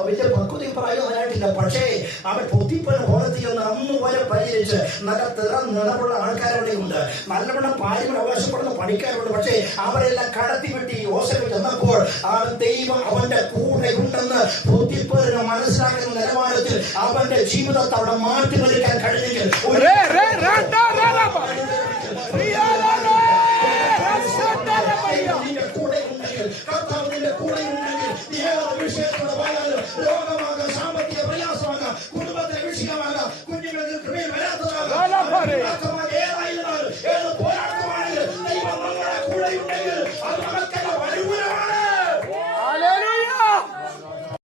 അവന്റെ പക്വത പറയാനായിട്ടില്ല. പക്ഷേ അവൻ പൊത്തിപ്പൻ ഹോളത്തിയൊന്ന് അന്ന് വരെ പരിചരിച്ച് നല്ല നിറമുള്ള ആൾക്കാരവിടെയുണ്ട്, നല്ലവണ്ണം പാലികൾ അവകാശപ്പെടുന്ന പണിക്കാരുണ്ട്. പക്ഷേ അവരെല്ലാം കടത്തി വെട്ടി യോസേഫ് ചെന്നപ്പോൾ ദൈവം അവന്റെ കൂടെ ഉണ്ടെന്ന് പൊത്തിപ്പന് മനസ്സിലാക്കുന്ന നിലവാരത്തിൽ അവന്റെ ജീവിതത്തെ അവിടെ മാറ്റിമറിക്കാൻ കഴിഞ്ഞെങ്കിൽ കൂടെ ഉണ്ടെങ്കിൽ കർത്താവ് നിന്റെ കൂടെ ഉണ്ടെങ്കിൽ നീ ഏതൊരു വിഷയത്തോടെ പോയാലും രോഗമാകാം, സാമ്പത്തിക പ്രയാസമാകാം, കുടുംബത്തിലെ വിഷയമാകാം, കുഞ്ഞുങ്ങൾക്ക് വരാത്തതാകാം,